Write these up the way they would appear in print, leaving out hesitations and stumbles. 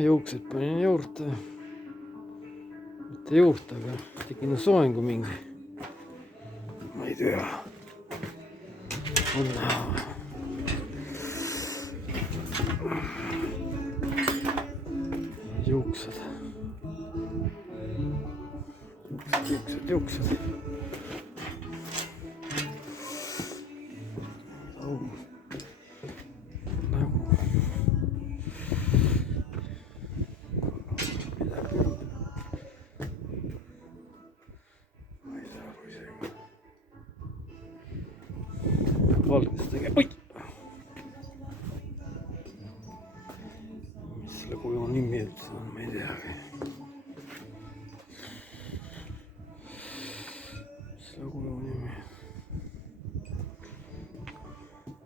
Juuksed panin juurde, mitte juurde, aga tegin soengu mingi, ma ei tea, on näha. Juuksed. Valges tegeb, oi! Mis selle kuju nimi üldse on, ma ei teagi. Mis selle kuju nimi?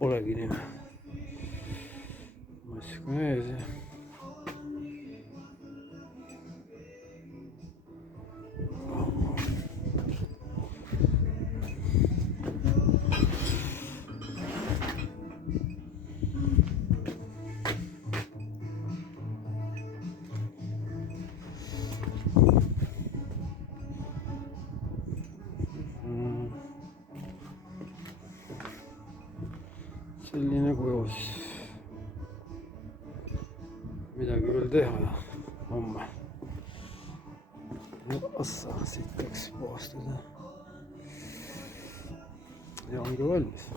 Polegi nime. Mask on ees ja... selline kuju siis. Midagi veel teha homme. Assa, siit peaks puhastada. Ja ongi valmis.